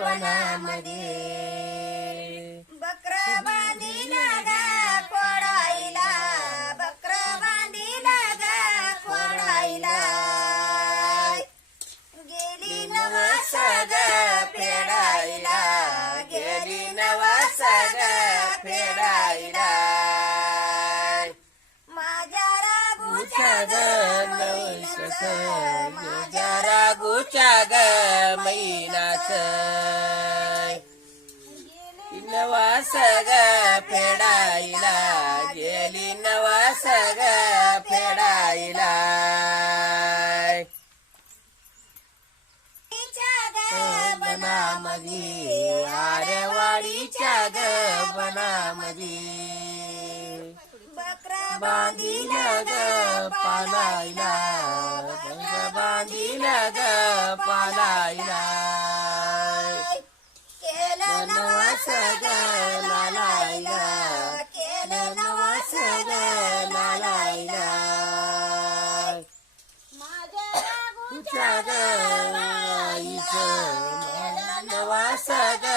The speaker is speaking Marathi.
बनामध्ये बकर बांधीला गा खोडाईला बकर बांधीला गा खोडाईला गेली नवास ग फेडाईला गेली नवास ग फेडाईला माझ्या रागूच्या ग माझ्या रागूच्या ग मैनाच नवास ग फेडाईला गेली नवास ग फेडाईला बनामधी आरेवाडीच्या ग बनामधी बकरा बांधीला ग ग आईचं नवास ग